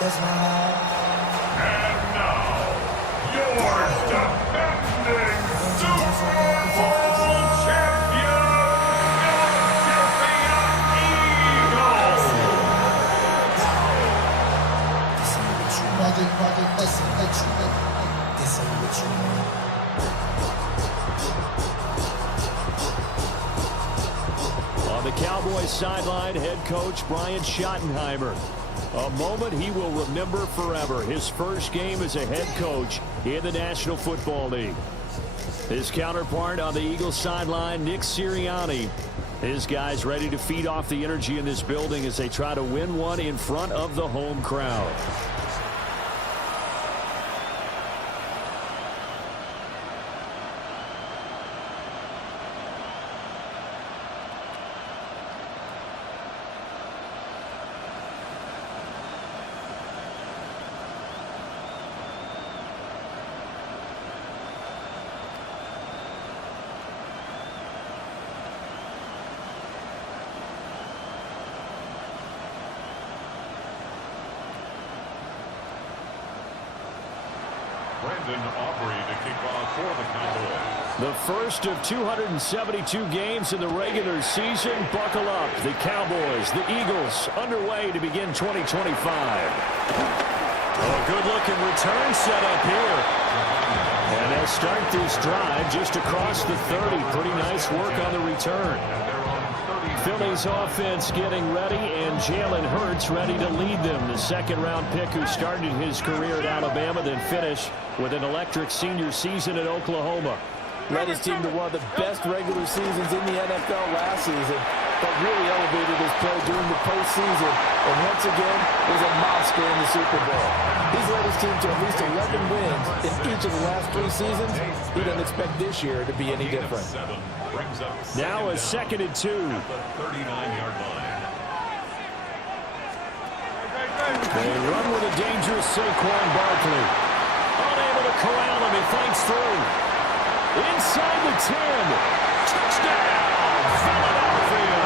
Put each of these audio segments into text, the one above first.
That's my heart. And now, your defending Super Bowl champion, This ain't what you want. On the Cowboys sideline, head coach Brian Schottenheimer. A moment he will remember forever. His first game as a head coach in the National Football League. His counterpart on the Eagles sideline, Nick Sirianni. His guys ready to feed off the energy in this building as they try to win one in front of the home crowd. Brandon Aubrey to kick off for the Cowboys. The first of 272 games in the regular season. Buckle up. The Cowboys, the Eagles, underway to begin 2025. A good-looking return set up here. And they'll start this drive just across the 30. Pretty nice work on the return. Philly's offense getting ready, and Jalen Hurts ready to lead them. The second-round pick who started his career at Alabama, then finished with an electric senior season at Oklahoma. Led his team to one of the best regular seasons in the NFL last season, but really elevated his play during the postseason, and once again was a monster in the Super Bowl. He's led his team to at least 11 wins in each of the last 3 seasons. He doesn't expect this year to be any different. Now a 2nd and 2. 39-yard line. They run with a dangerous Saquon Barkley. Unable to corral him. He fights through. Inside the 10. Touchdown, Philadelphia.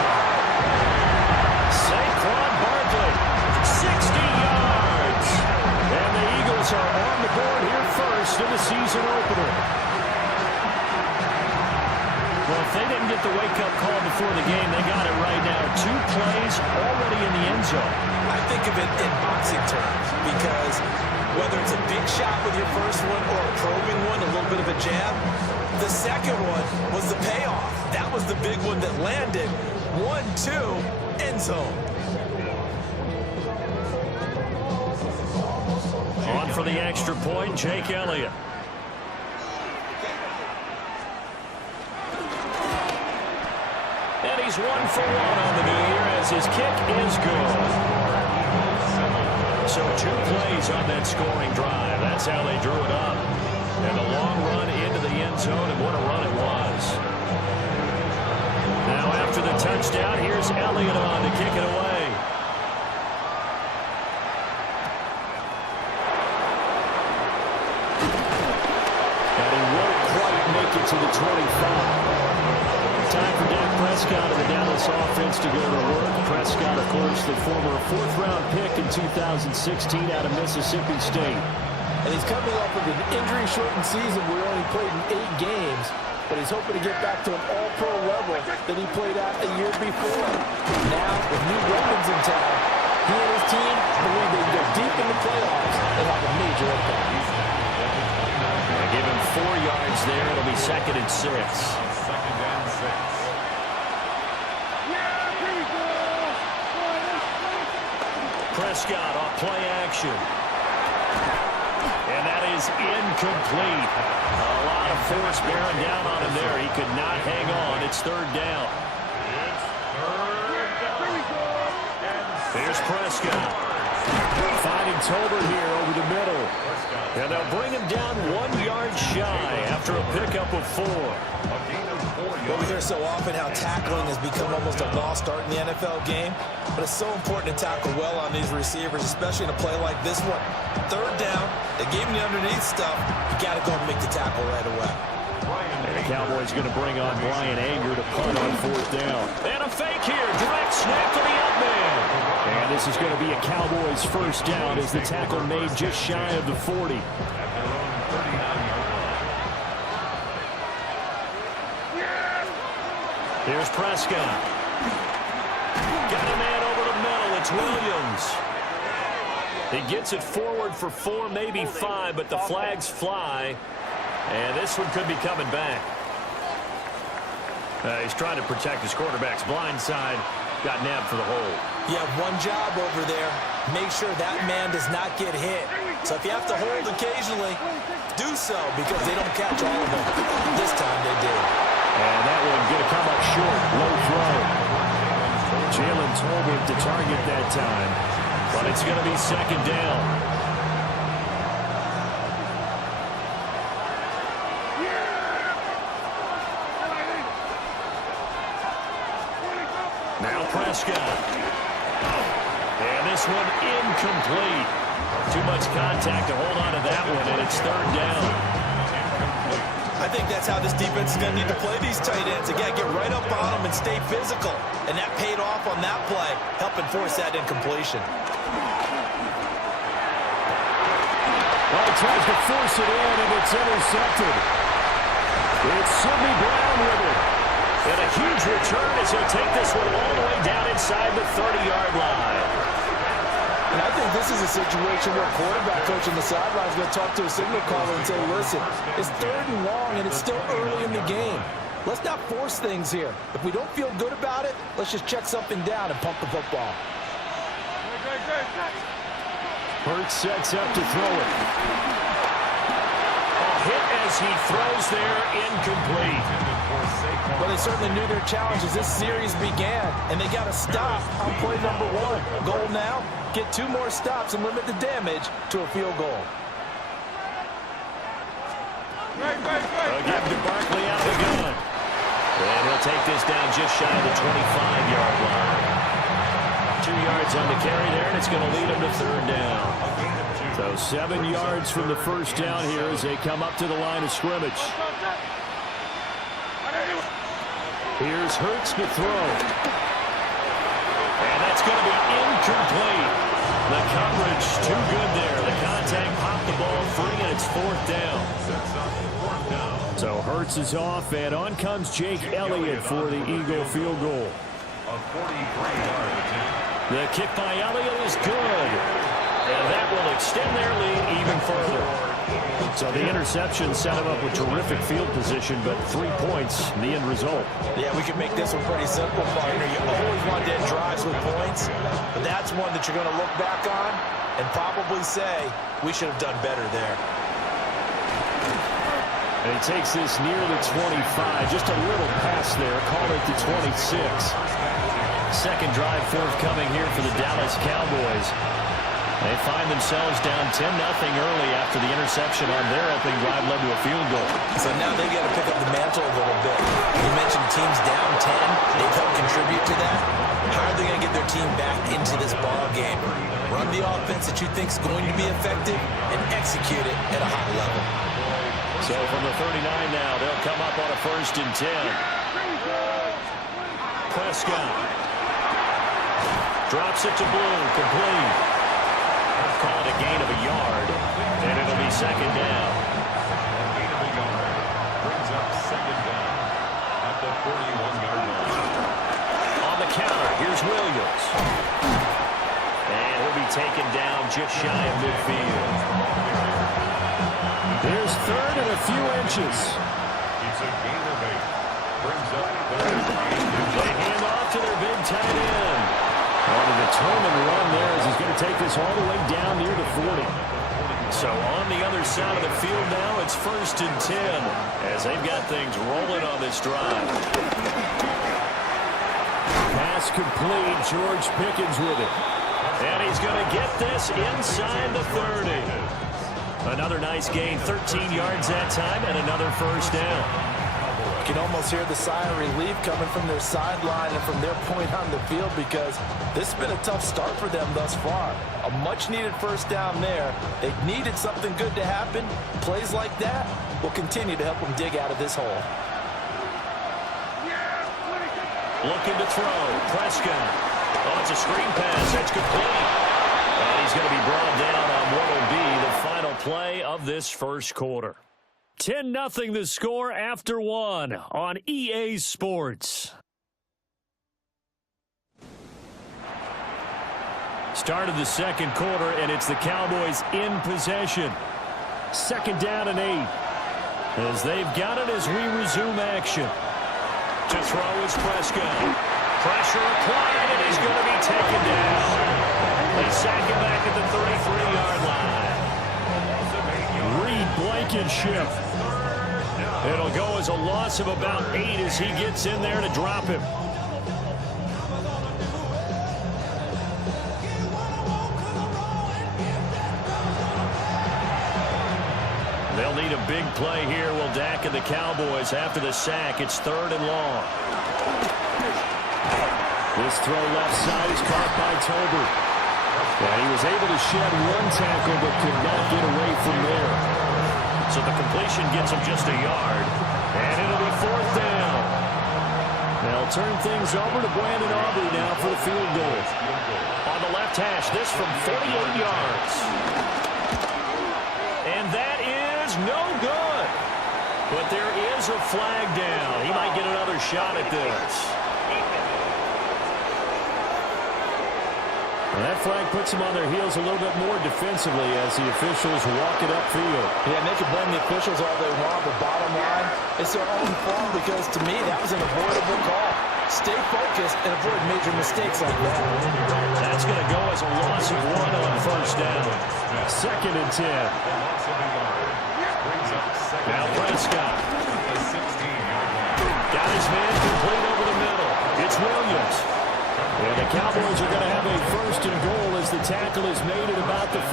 Saquon Barkley, 60 yards. And the Eagles are on the board here first in the season opener. Well, if they didn't get the wake-up call before the game, they got it right now. 2 plays already in the end zone. I think of it in boxing terms because whether it's a big shot with your first one or a probing one, a little bit of a jab, the second one was the payoff. That was the big one that landed. 1-2, end zone. On for the extra point, Jake Elliott. And he's 1 for 1 on the new year as his kick is good. So 2 plays on that scoring drive. That's how they drew it up. And a long run into the end zone, and what a run it was. Now after the touchdown, here's Elliott on to kick it away. And he won't quite make it to the 25. Time for Dak Prescott of the Dallas offense to go to work. Prescott, of course, the former 4th-round pick in 2016 out of Mississippi State. And he's coming off of an injury-shortened season where he only played in 8 games, but he's hoping to get back to an all-pro level that he played at a year before. Now, with new weapons in town, he and his team believe they can go deep in the playoffs and have a major impact. They give him 4 yards there. It'll be 2nd and 6. 2nd and 6. Prescott off play action. And that is incomplete. A lot of force bearing down on him there. He could not hang on. It's 3rd down. Here's Prescott. Finding Tolbert here over the middle. And they'll bring him down 1 yard shy after a pickup of 4. Well, we hear so often how tackling has become almost a lost art in the NFL game, but it's so important to tackle well on these receivers, especially in a play like this one. 3rd down, they gave him the underneath stuff. You got to go and make the tackle right away. And the Cowboys going to bring on Brian Anger to punt on 4th down. And a fake here, direct snap to the up man. And this is going to be a Cowboys 1st down as the tackle made just shy of the 40. Here's Prescott. Got a man over the middle. It's Williams. He gets it forward for 4, maybe 5, but the flags fly. And this one could be coming back. He's trying to protect his quarterback's blind side. Got nabbed for the hold. You have one job over there. Make sure that man does not get hit. So if you have to hold occasionally, do so because they don't catch all of them. This time they did. And that one going to come up short. Low throw. Jalen Tolbert to target that time. But it's going to be 2nd down. Now Prescott. And this one incomplete. Too much contact to hold on to that one, and it's 3rd down. I think that's how this defense is going to need to play these tight ends. Again, get right up on them and stay physical. And that paid off on that play, helping force that incompletion. Well, he tries to force it in, and it's intercepted. It's Sidney Brown with it. And a huge return as he'll take this one all the way down inside the 30-yard line. And I think this is a situation where quarterback coach on the sideline is going to talk to a signal caller and say, listen, it's 3rd and long, and it's still early in the game. Let's not force things here. If we don't feel good about it, let's just check something down and pump the football. Hurts sets up to throw it. A hit as he throws there, incomplete. Well, they certainly knew their challenge as this series began, and they got to stop on play number 1. Goal now, get 2 more stops and limit the damage to a field goal. Again to Barkley out of the gun. And he'll take this down just shy of the 25-yard line. 2 yards on the carry there, and it's going to lead him to 3rd down. So 7 yards from the 1st down here as they come up to the line of scrimmage. Here's Hurts to throw. And that's going to be incomplete. The coverage too good there. The contact popped the ball free, and it's 4th down. So Hurts is off, and on comes Jake Elliott for the Eagle field goal. The kick by Elliott is good. And that will extend their lead even further. So the interception set him up with terrific field position, but 3 points, the end result. Yeah, we can make this one pretty simple, partner. You always want to end drives with points, but that's one that you're going to look back on and probably say, we should have done better there. And he takes this near the 25, just a little pass there, call it the 26. 2nd drive forthcoming here for the Dallas Cowboys. They find themselves down 10-0 early after the interception on their opening drive led to a field goal. So now they got to pick up the mantle a little bit. You mentioned teams down 10. They've helped contribute to that. How are they going to get their team back into this ball game? Run the offense that you think is going to be effective and execute it at a high level. So from the 39 now, they'll come up on a 1st and 10. Prescott drops it to Blue, complete. Call it a gain of a yard, and it'll be 2nd down. Gain of a yard brings up 2nd down at the 41-yard line. On the counter, here's Williams. And he'll be taken down just shy of midfield. There's 3rd and a few inches. It's a gain of 8. Brings up 3rd. They hand off to their big tight end. On a determined run there as he's going to take this all the way down near the 40. So on the other side of the field now, it's 1st and 10 as they've got things rolling on this drive. Pass complete. George Pickens with it. And he's going to get this inside the 30. Another nice gain, 13 yards that time, and another first down. You can almost hear the sigh of relief coming from their sideline and from their point on the field because this has been a tough start for them thus far. A much-needed first down there. They needed something good to happen. Plays like that will continue to help them dig out of this hole. Looking to throw. Prescott. Oh, it's a screen pass. That's complete. And he's going to be brought down on what will be the final play of this first quarter. 10-0 the score after one on EA Sports. Start of the second quarter, and it's the Cowboys in possession. Second down and 8. As they've got it as we resume action. To throw is Prescott. Pressure applied, and he's going to be taken down. They sack him back at the 33-yard line. Reed Blankenship. It'll go as a loss of about 8 as he gets in there to drop him. They'll need a big play here, will Dak and the Cowboys after the sack. It's 3rd and long. This throw left side is caught by Tolbert. And he was able to shed one tackle but could not get away from there. So the completion gets him just a yard. And it'll be 4th down. They'll turn things over to Brandon Aubrey now for the field goal. On the left hash, this from 48 yards. And that is no good. But there is a flag down. He might get another shot at this. Well, that flag puts them on their heels a little bit more defensively as the officials walk it upfield. Yeah, and they can blame the officials all they want, but bottom line, it's their own fault because, to me, that was an avoidable call. Stay focused and avoid major mistakes like that. That's going to go as a loss of 1 on first down. 2nd and 10. Now Prescott. Got his man complete over the middle. It's Williams. And the Cowboys are going to have a 1st and goal as the tackle is made at about the 5.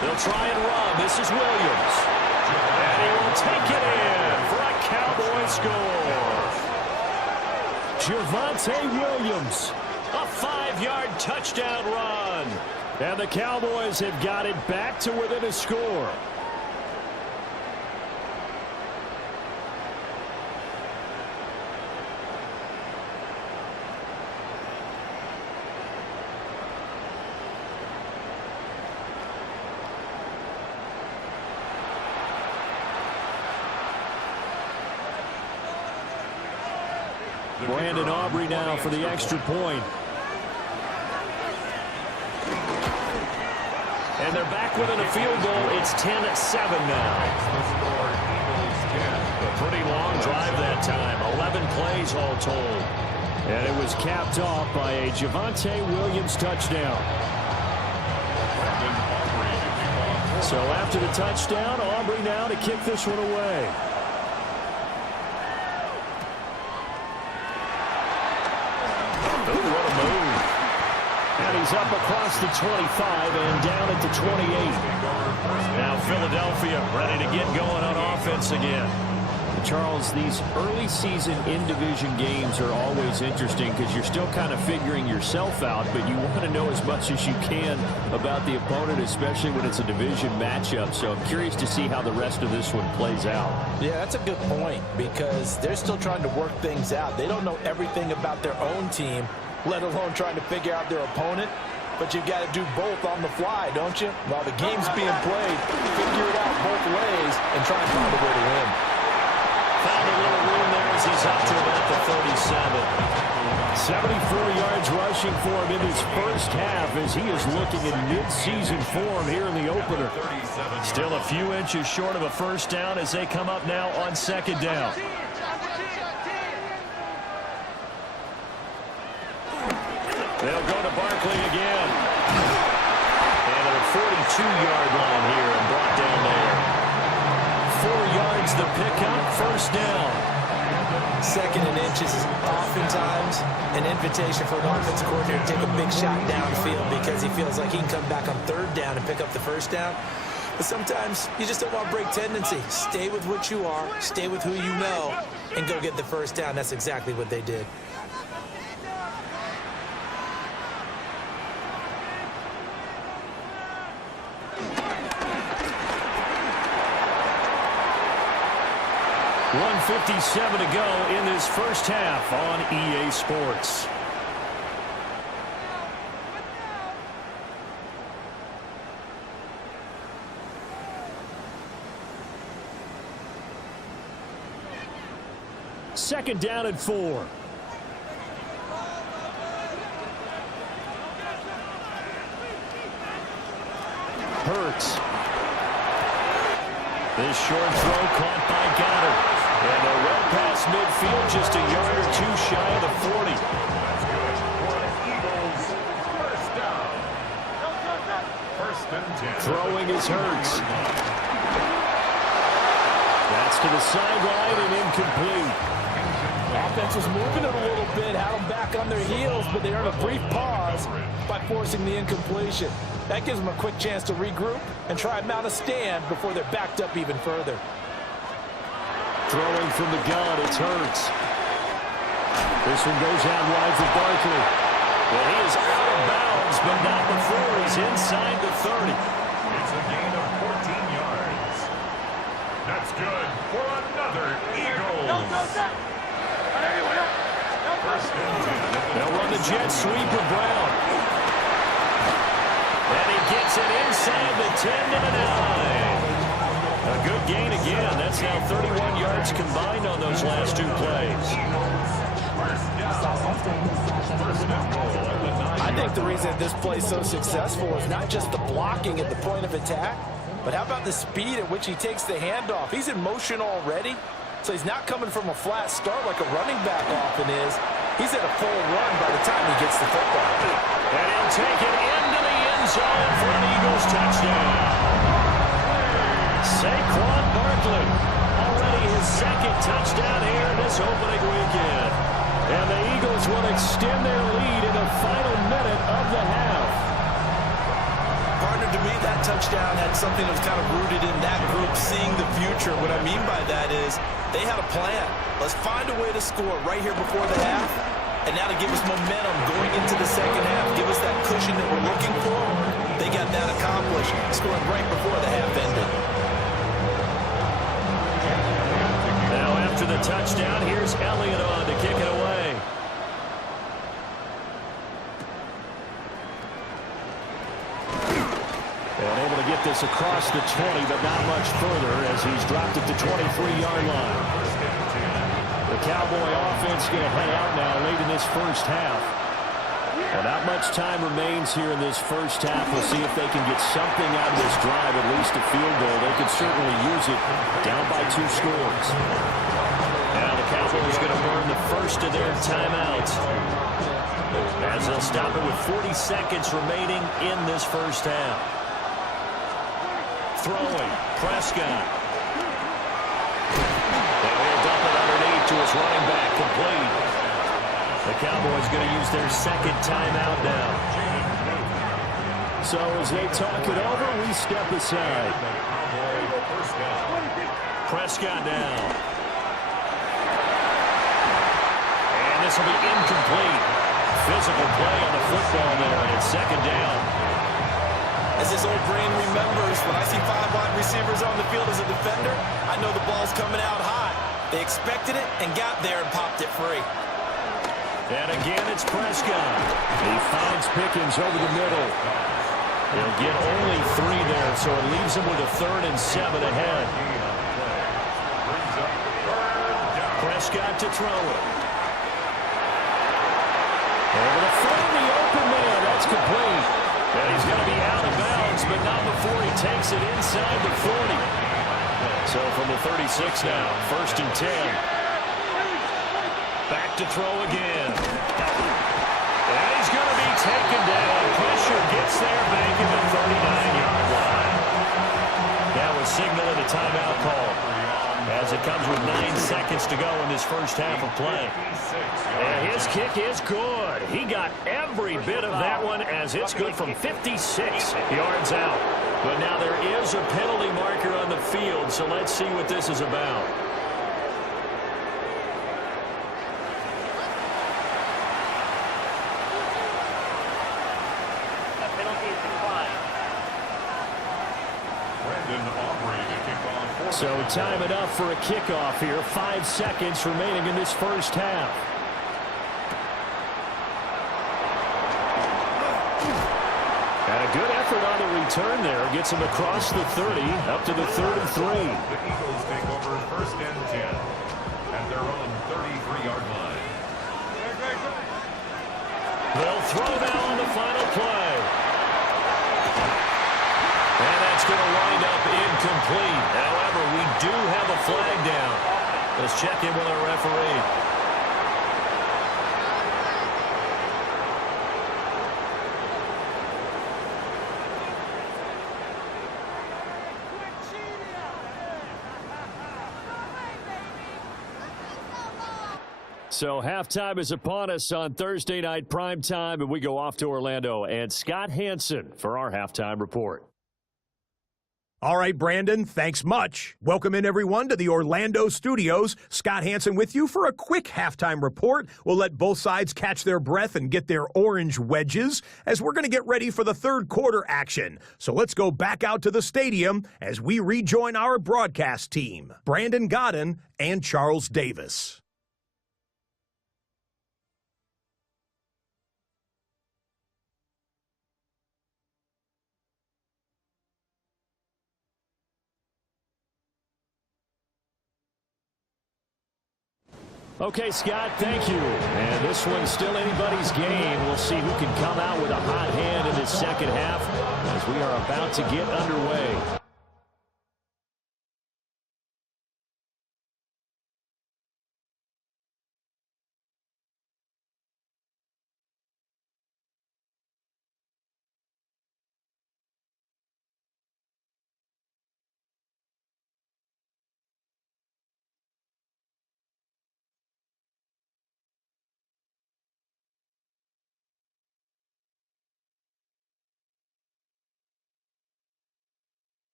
They'll try and run. This is Williams. And he will take it in for a Cowboy score. Javonte Williams. A 5-yard touchdown run. And the Cowboys have got it back to within a score. Brandon Aubrey now for the extra point. And they're back within a field goal. It's 10-7 now. A pretty long drive that time. 11 plays all told. And it was capped off by a Javonte Williams touchdown. So after the touchdown, Aubrey now to kick this one away. He's up across the 25 and down at the 28. Now Philadelphia ready to get going on offense again. Charles, these early season in-division games are always interesting because you're still kind of figuring yourself out, but you want to know as much as you can about the opponent, especially when it's a division matchup. So I'm curious to see how the rest of this one plays out. Yeah, that's a good point because they're still trying to work things out. They don't know everything about their own team, let alone trying to figure out their opponent. But you've got to do both on the fly, don't you? While the game's being played, figure it out both ways and try and find a way to win. Found a little room there as he's up to about the 37. 74 yards rushing for him in his first half as he is looking in mid-season form here in the opener. Still a few inches short of a first down as they come up now on 2nd down. They'll go to Barkley again. And at a 42-yard line here and brought down there. 4 yards the pickup, first down. Second and inches is oftentimes an invitation for an offensive coordinator to take a big shot downfield because he feels like he can come back on third down and pick up the first down. But sometimes you just don't want to break tendency. Stay with what you are, stay with who you know, and go get the first down. That's exactly what they did. .157 to go in this first half on EA Sports. Second down and 4. Hurts. This short throw caught by Goddard. And they're well past midfield, just a yard or two shy of the 40. That's good for the Eagles. First down. First and 10. Throwing is Hurts. That's to the sideline and incomplete. Offense was moving it a little bit, had them back on their heels, but they earned a brief pause by forcing the incompletion. That gives them a quick chance to regroup and try and mount a stand before they're backed up even further. Throwing from the gun, it's Hurts. This one goes out wide for Barkley. Well, he is out of bounds, but not before he's inside the 30. It's a gain of 14 yards. That's good for another Eagles. First and 10. They'll run the jet sweep of Brown. And he gets it inside the 10 to the 9. A good gain again. That's now 31 yards combined on those last two plays. I think the reason this play is so successful is not just the blocking at the point of attack, but how about the speed at which he takes the handoff? He's in motion already, so he's not coming from a flat start like a running back often is. He's at a full run by the time he gets the football. And he'll take it into the end zone for an Eagles touchdown. Saquon Barkley, already his second touchdown here in this opening weekend. And the Eagles will extend their lead in the final minute of the half. Partner, to me, that touchdown had something that was kind of rooted in that group seeing the future. What I mean by that is they had a plan. Let's find a way to score right here before the half, and now to give us momentum going into the second half, give us that cushion that we're looking for. They got that accomplished, scoring right before the half ended. Now after the touchdown, here's Elliott on to kick it away. And able to get this across the 20, but not much further as he's dropped it to 23-yard line. The Cowboy offense going to head out now late in this first half. Well, not much time remains here in this first half. We'll see if they can get something out of this drive, at least a field goal. They could certainly use it down by 2 scores. Now the Cowboys going to burn the first of their timeouts as they'll stop it with 40 seconds remaining in this first half. Throwing, Prescott. They'll dump it underneath to his running back, complete. The Cowboys going to use their second timeout now. So as they talk it over, we step aside. Prescott down. And this will be incomplete. Physical play on the football there, and it's second down. As his old brain remembers, when I see 5 wide receivers on the field as a defender, I know the ball's coming out high. They expected it and got there and popped it free. And again, it's Prescott. He finds Pickens over the middle. He'll get only 3 there, so it leaves him with a 3rd and 7 ahead. Prescott to throw it. Over the front, the open man. That's complete. And he's going to be out of bounds, but not before he takes it inside the 40. So from the 36 now, 1st and 10. Back to throw again. And he's going to be taken down. Pressure gets there, back at the 39-yard line. That was signaling a timeout call. as it comes with 9 seconds to go in this first half of play. And his kick is good. He got every bit of that one as it's good from 56 yards out. But now there is a penalty marker on the field, so let's see what this is about. So time it up for a kickoff here. 5 seconds remaining in this first half. And a good effort on the return there. Gets him across the 30, up to the 33. The Eagles take over first and 10 at their own 33-yard line. They'll throw now on the final play. And that's going to wind up incomplete. However, we do have a flag down. Let's check in with our referee. So halftime is upon us on Thursday night primetime, and we go off to Orlando. And Scott Hanson for our halftime report. All right, Brandon, thanks much. Welcome in, everyone, to the Orlando studios. Scott Hanson with you for a quick halftime report. We'll let both sides catch their breath and get their orange wedges as we're going to get ready for the third quarter action. So let's go back out to the stadium as we rejoin our broadcast team, Brandon Godden and Charles Davis. Okay, Scott, thank you. And this one's still anybody's game. We'll see who can come out with a hot hand in this second half as we are about to get underway.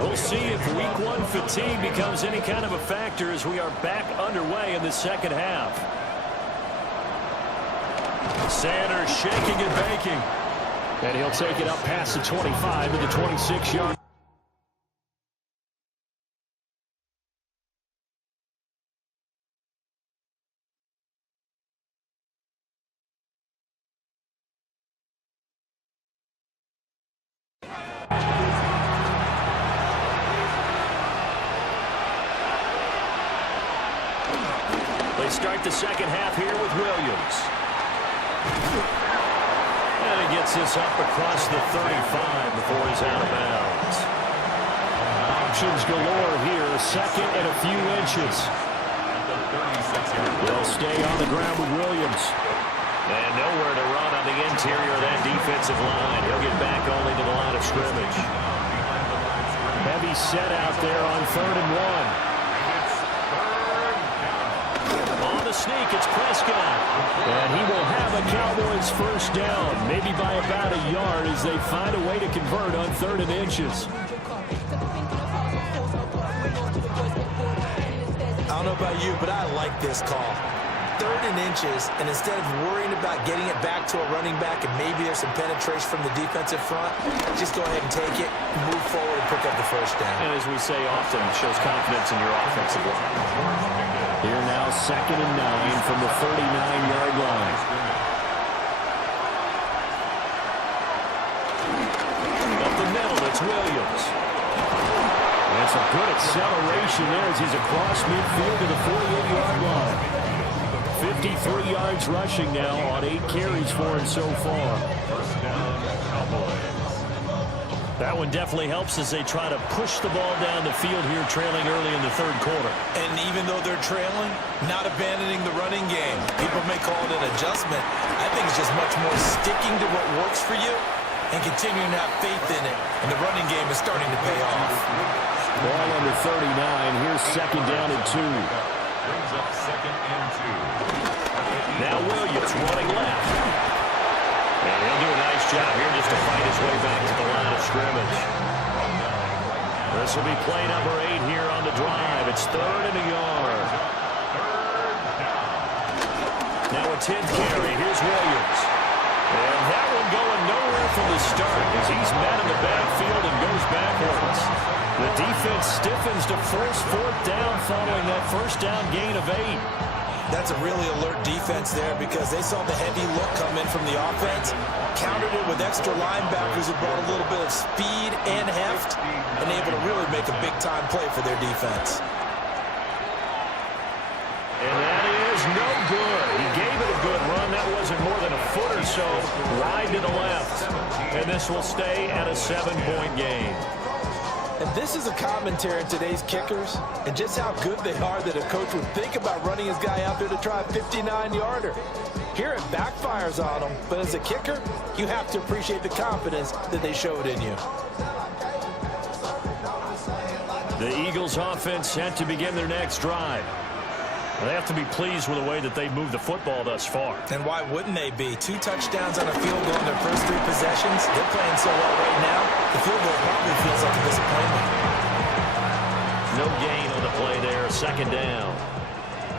We'll see if week one fatigue becomes any kind of a factor as we are back underway in the second half. Sanders shaking and baking. And he'll take it up past the 25 to the 26-yard. They start the second half here with Williams. And he gets this up across the 35 before he's out of bounds. Options galore here, second and a few inches. They'll stay on the ground with Williams. And nowhere to run on the interior of that defensive line. He'll get back only to the line of scrimmage. Heavy set out there on 3rd and 1. Sneak, it's Prescott. And he will have a Cowboys first down, maybe by about a yard as they find a way to convert on 3rd and inches. I don't know about you, but I like this call. 3rd and inches, and instead of worrying about getting it back to a running back and maybe there's some penetration from the defensive front, just go ahead and take it, move forward, and pick up the first down. And as we say often, it shows confidence in your offensive line. Here now, 2nd and 9 from the 39-yard line. Up the middle, it's Williams. And some good acceleration there as he's across midfield to the 48-yard line. 53 yards rushing now on 8 carries for him so far. That one definitely helps as they try to push the ball down the field here, trailing early in the 3rd quarter. And even though they're trailing, not abandoning the running game. People may call it an adjustment. I think it's just much more sticking to what works for you and continuing to have faith in it. And the running game is starting to pay off. Ball under 39. Here's 2nd down and 2. Brings up 2nd and 2. Now Williams running left. And he'll do a nice job here just to fight his way back to the line of scrimmage. This will be play number 8 here on the drive. It's 3rd and a yard. Now a 10th carry. Here's Williams. And that one going nowhere from the start as he's met in the backfield and goes backwards. The defense stiffens to force 4th down following that first down gain of 8. That's a really alert defense there because they saw the heavy look come in from the offense, countered it with extra linebackers who brought a little bit of speed and heft, and able to really make a big-time play for their defense. And that is no good. He gave it a good run. That wasn't more than a foot or so wide to the left. And this will stay at a 7-point game. And this is a commentary on today's kickers and just how good they are that a coach would think about running his guy out there to try a 59-yarder. Here it backfires on him, but as a kicker, you have to appreciate the confidence that they showed in you. The Eagles offense set to begin their next drive. They have to be pleased with the way that they moved the football thus far. And why wouldn't they be? 2 touchdowns on a field goal in their first 3 possessions. They're playing so well right now, the field goal probably feels like a disappointment. No gain on the play there, 2nd down.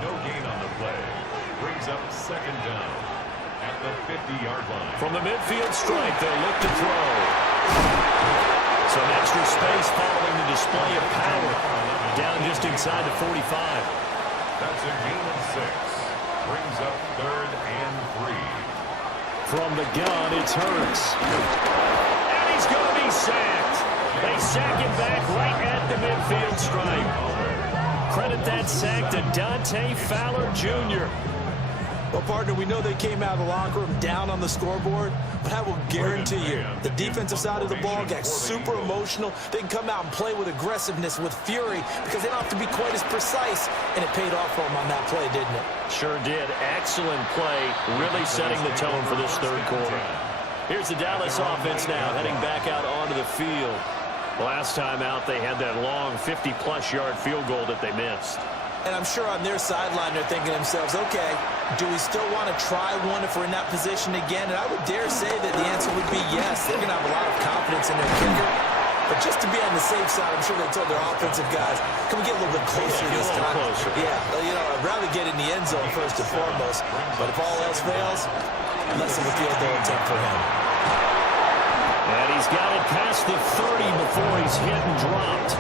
No gain on the play. Brings up 2nd down at the 50-yard line. From the midfield stripe, they'll look to throw. Some extra space following the display of power. Down just inside the 45. That's a gain of 6. Brings up 3rd and 3. From the gun, it's Hurts. And he's going to be sacked. They sack him back right at the midfield stripe. Credit that sack to Dante Fowler Jr. Well, partner, we know they came out of the locker room down on the scoreboard, but I will guarantee you the defensive side of the ball got super emotional. They can come out and play with aggressiveness, with fury, because they don't have to be quite as precise, and it paid off for them on that play, didn't it? Sure did. Excellent play, really setting the tone for this 3rd quarter. Here's the Dallas offense now heading back out onto the field. Last time out, they had that long 50-plus yard field goal that they missed. And I'm sure on their sideline they're thinking to themselves, okay, do we still want to try one if we're in that position again? And I would dare say that the answer would be yes. They're going to have a lot of confidence in their kicker. But just to be on the safe side, I'm sure they told their offensive guys, can we get a little bit closer this time? Closer. Yeah, you know, I'd rather get in the end zone first and foremost. But if all else fails, less of a field goal attempt for him. And he's got it past the 30 before he's hit and dropped.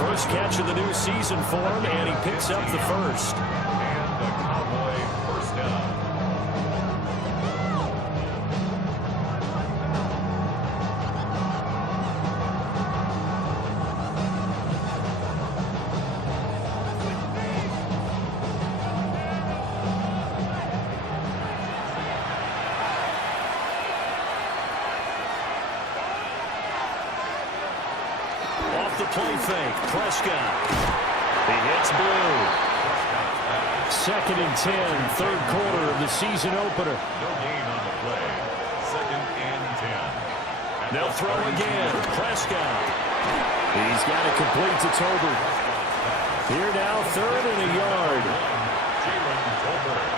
First catch of the new season for him, and he picks up the first. And the Cowboy first down. The play fake, Prescott. He hits Blue. 2nd and 10, third quarter of the season opener. No gain on the play. 2nd and 10. They'll throw again. Prescott. He's got it complete to Tolbert. Here now, 3rd and a yard. Jalen Tolbert.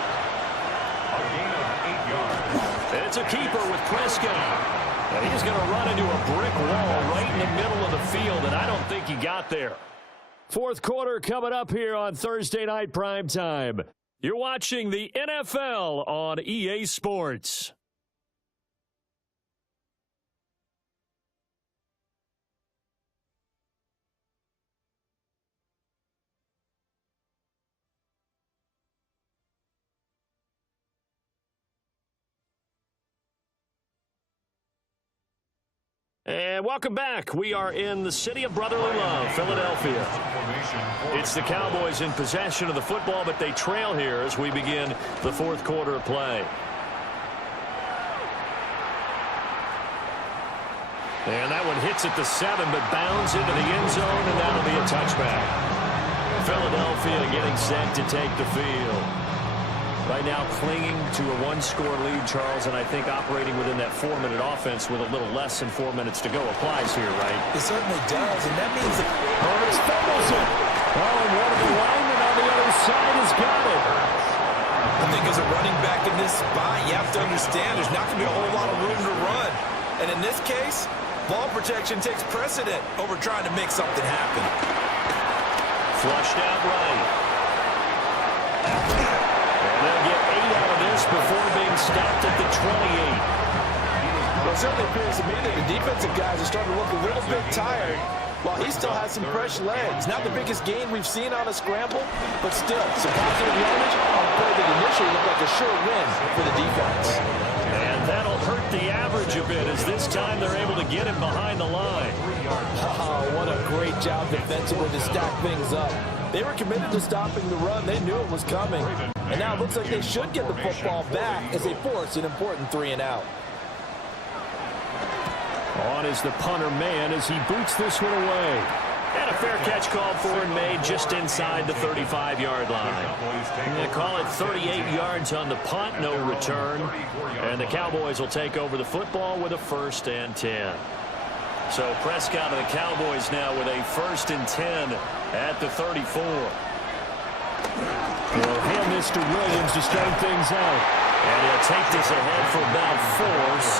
A gain of 8 yards. It's a keeper with Prescott. And he's going to run into a brick wall right in the middle of the field, and I don't think he got there. Fourth quarter coming up here on Thursday Night Primetime. You're watching the NFL on EA Sports. And welcome back. We are in the city of brotherly love, Philadelphia. It's the Cowboys in possession of the football, but they trail here as we begin the fourth quarter of play. And that one hits at the 7, but bounds into the end zone, and that'll be a touchback. Philadelphia getting set to take the field. Right now clinging to a one-score lead, Charles, and I think operating within that 4-minute offense with a little less than 4 minutes to go applies here, right? It certainly does, and that means that Hurts fumbles it. Oh, and one of the linemen on the other side has got it. I think as a running back in this spot, you have to understand there's not going to be a whole lot of room to run. And in this case, ball protection takes precedent over trying to make something happen. Flushed out right. They'll get 8 out of this before being stopped at the 28. Well, it certainly appears to me that the defensive guys are starting to look a little bit tired while he still has some fresh legs. Not the biggest gain we've seen on a scramble, but still some positive yardage on a play that initially looked like a sure win for the defense. And that'll hurt the average a bit as this time they're able to get him behind the line. Oh, what a great job defensively to stack things up. They were committed to stopping the run. They knew it was coming. And now it looks like they should get the football back as they force an important 3-and-out. On is the punter man as he boots this one away. And a fair catch called for and made just inside the 35-yard line. They call it 38 yards on the punt, no return. And the Cowboys will take over the football with a 1st and 10. So Prescott and the Cowboys now with a 1st and 10 at the 34. They'll hand this to Williams to start things out. And he'll take this ahead for about 4.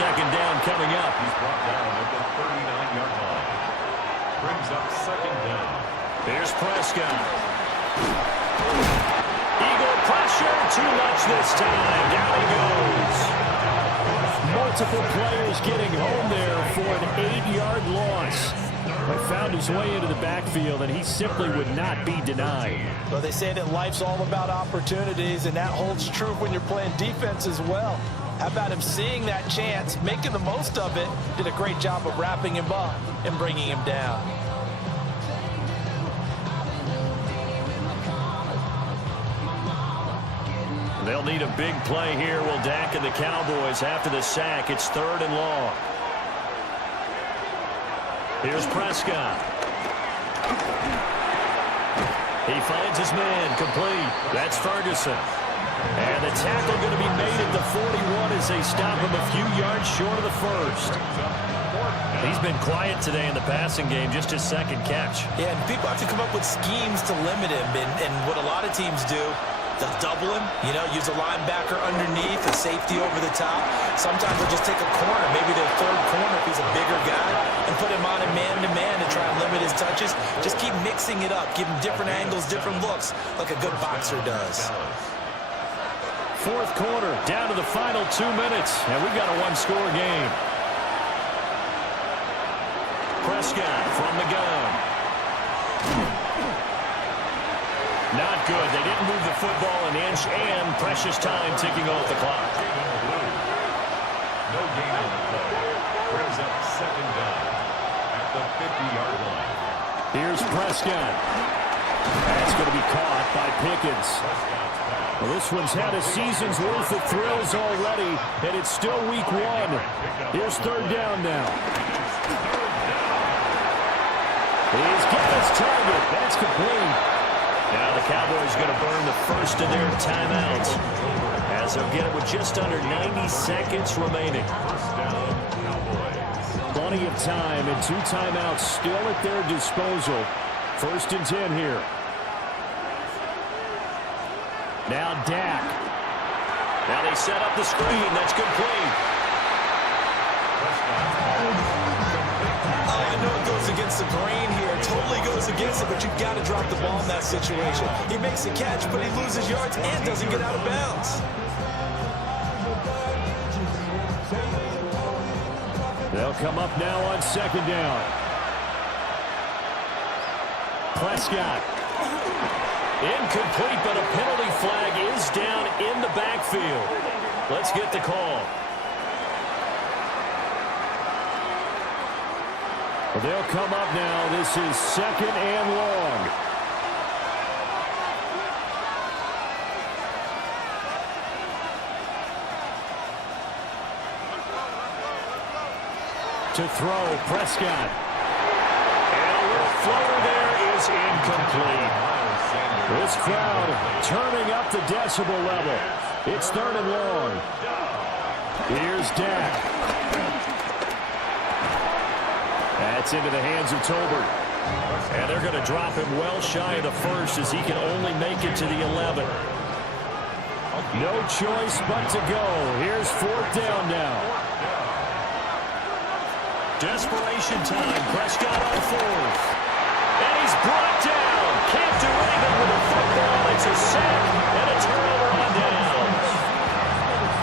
2nd down coming up. He's brought down at the 39-yard line. Brings up 2nd down. Here's Prescott. Eagle pressure. Too much this time. Down he goes. Multiple players getting home there for an 8-yard loss. But found his way into the backfield, and he simply would not be denied. Well, they say that life's all about opportunities, and that holds true when you're playing defense as well. How about him seeing that chance, making the most of it, did a great job of wrapping him up and bringing him down. They'll need a big play here, will Dak and the Cowboys after the sack. It's 3rd and long. Here's Prescott. He finds his man complete. That's Ferguson. And the tackle going to be made at the 41 as they stop him a few yards short of the 1st. He's been quiet today in the passing game, just his second catch. Yeah, and people have to come up with schemes to limit him, and what a lot of teams do, they'll double him, use a linebacker underneath, a safety over the top. Sometimes they'll just take a corner, maybe their third corner if he's a bigger guy, and put him on a man-to-man to try and limit his touches. Just keep mixing it up, give him different angles, different looks, like a good boxer does. Fourth quarter, down to the final 2 minutes, and we've got a one-score game. Prescott from the gun. Not good. They didn't move the football an inch, and precious time ticking off the clock. No gain on the play. Brings up second down at the 50-yard line. Here's Prescott. That's going to be caught by Pickens. Well, this one's had a season's worth of thrills already, and it's still week one. Here's third down now. He's got his target. That's complete. Now the Cowboys going to burn the first of their timeouts, as they'll get it with just under 90 seconds remaining. Plenty of time, and 2 timeouts still at their disposal. 1st and 10 here. Now Dak. Now they set up the screen. That's complete. I know it goes against the grain here. Totally goes against it, but you've got to drop the ball in that situation. He makes a catch, but he loses yards and doesn't get out of bounds. They'll come up now on second down. Prescott. Incomplete, but a penalty flag is down in the backfield. Let's get the call. They'll come up now. This is second and long. To throw, Prescott. And a little floater there is incomplete. This crowd turning up the decibel level. It's third and long. Here's Dak. That's into the hands of Tolbert. And they're going to drop him well shy of the first, as he can only make it to the 11. No choice but to go. Here's fourth down now. Desperation time. Prescott on fourth. And he's brought down. Can't do anything with the football. It's a sack and a turnover on downs.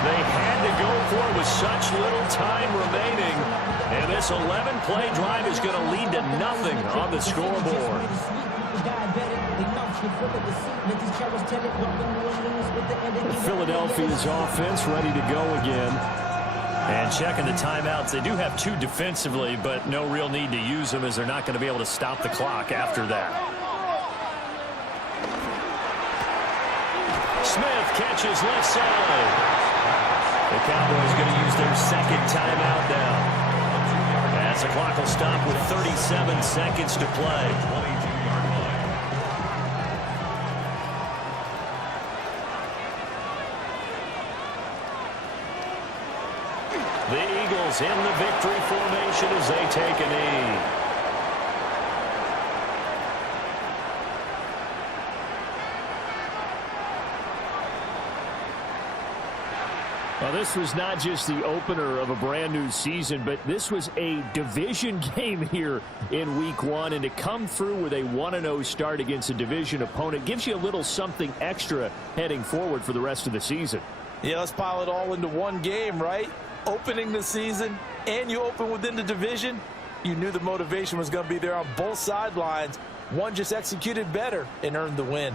They had to go for it with such little time remaining. And this 11-play drive is going to lead to nothing on the scoreboard. Philadelphia's offense ready to go again. And checking the timeouts, they do have 2 defensively, but no real need to use them, as they're not going to be able to stop the clock after that. Smith catches left side. The Cowboys going to use their second timeout now, as the clock will stop with 37 seconds to play. The Eagles in the victory formation as they take a knee. Well, this was not just the opener of a brand new season, but this was a division game here in week one. And to come through with a 1-0 start against a division opponent gives you a little something extra heading forward for the rest of the season. Yeah, let's pile it all into one game, right? Opening the season, and you open within the division. You knew the motivation was going to be there on both sidelines. One just executed better and earned the win.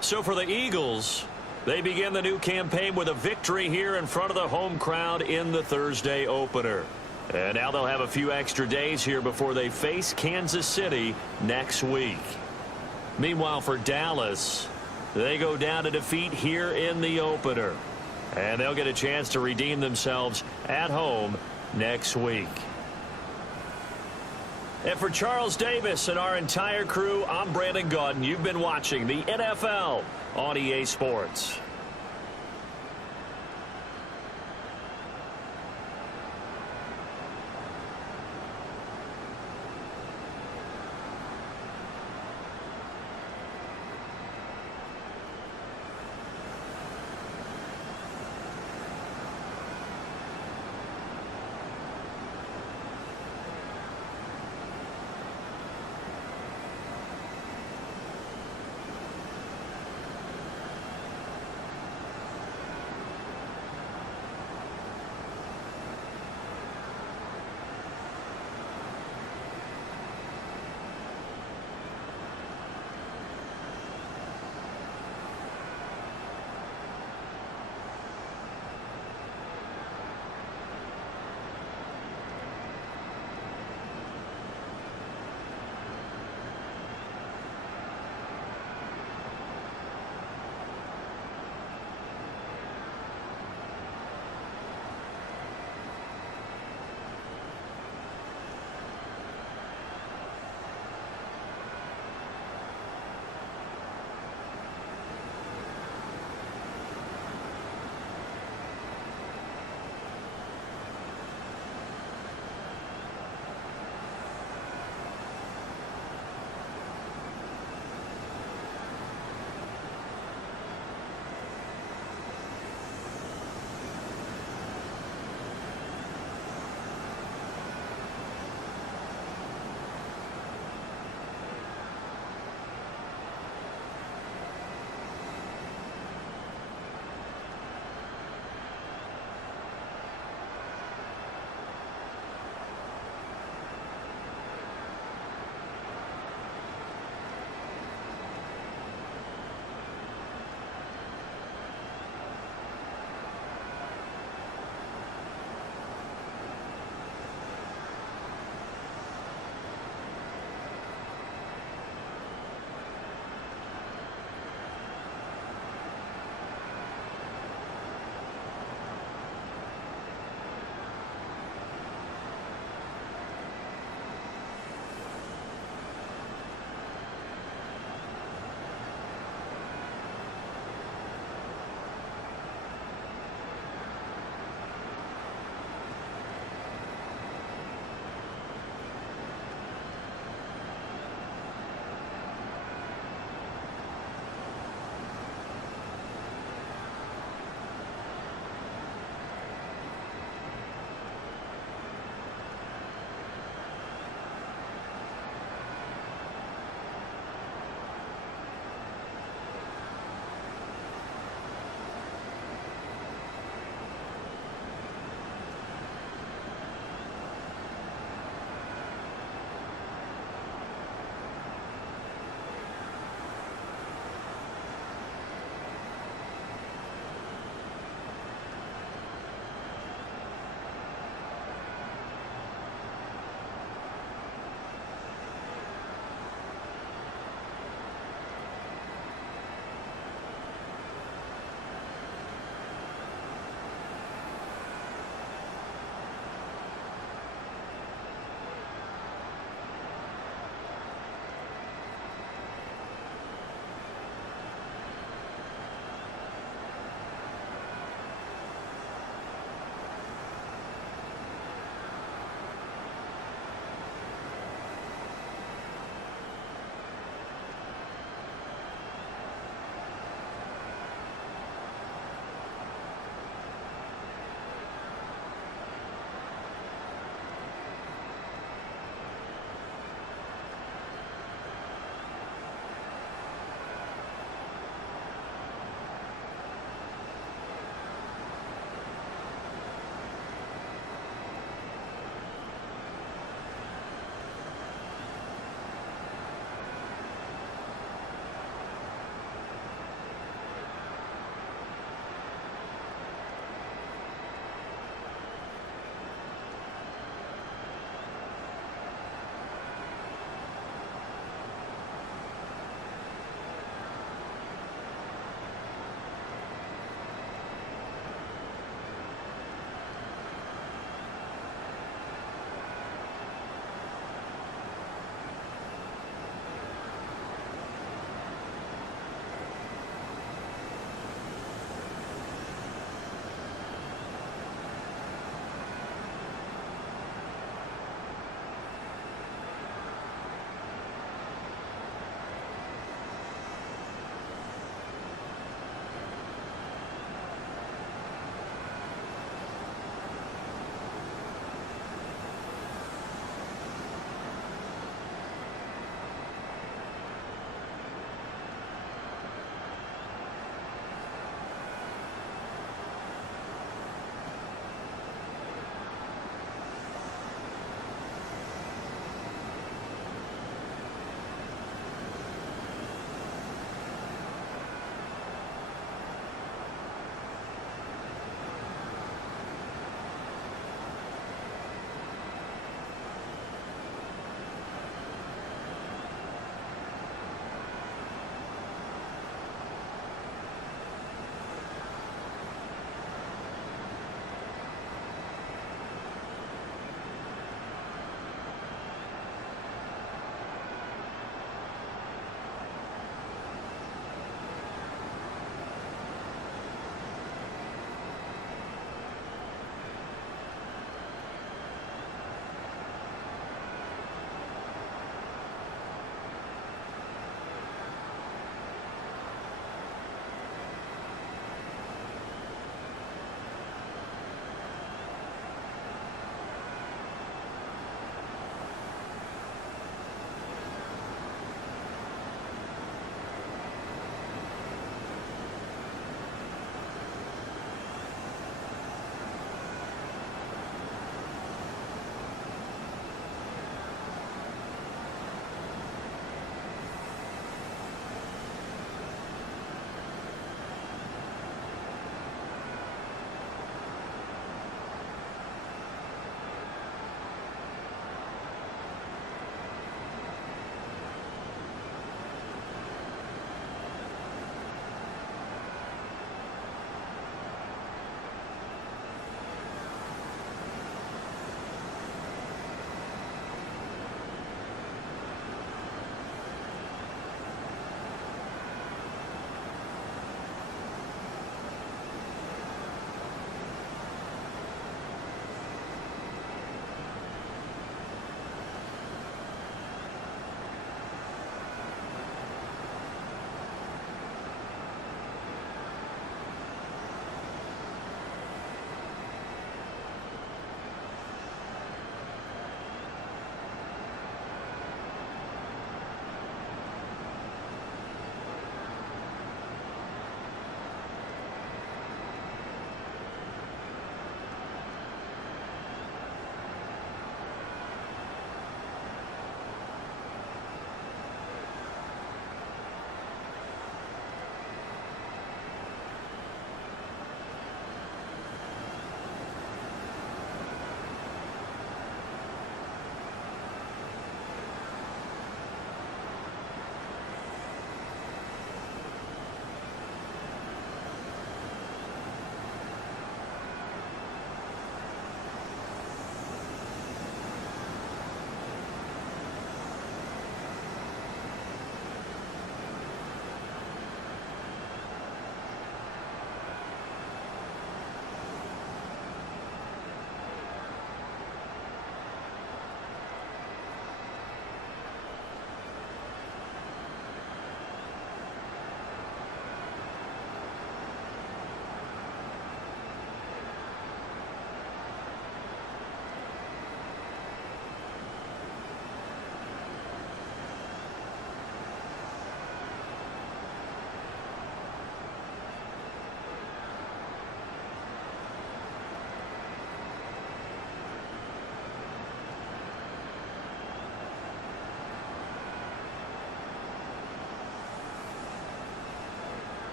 So for the Eagles, they begin the new campaign with a victory here in front of the home crowd in the Thursday opener. And now they'll have a few extra days here before they face Kansas City next week. Meanwhile, for Dallas, they go down to defeat here in the opener. And they'll get a chance to redeem themselves at home next week. And for Charles Davis and our entire crew, I'm Brandon Gaudin. You've been watching the NFL on EA Sports.